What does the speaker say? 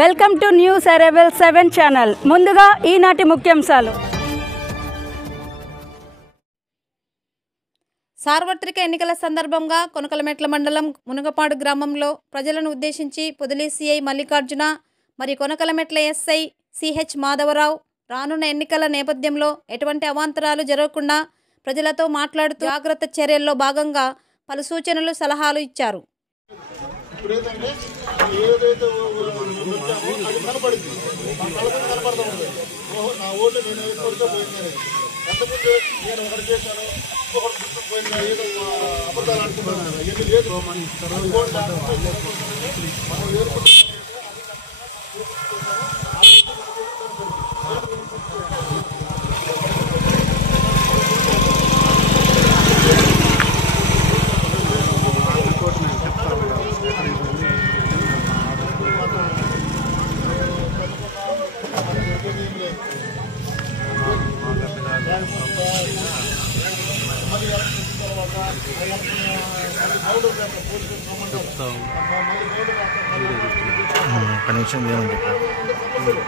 Welcome to news arrival 7 channel. ముందుగా ఈనాటి ముఖ్యాంశాలు. సార్వత్రిక ఎన్నికల సందర్భంగా కొనకలమెట్ల మండలం మునగపాడు గ్రామంలో ప్రజలను ఉద్దేశించి పొదిలి సిఐ మల్లికార్జున మరియు కొనకలమెట్ల ఎస్ఐ సిహెచ్ మాధవరావు రానున్న ఎన్నికల నేపథ్యంలో ఎటువంటి అవాంతరాలు జరగకుండా ప్రజలతో మాట్లాడుతూ జాగ్రత్త చర్యల్లో భాగంగా పలు సూచనలు సలహాలు ఇచ్చారు. కనెక్షన్ చేయమని చెప్పారు.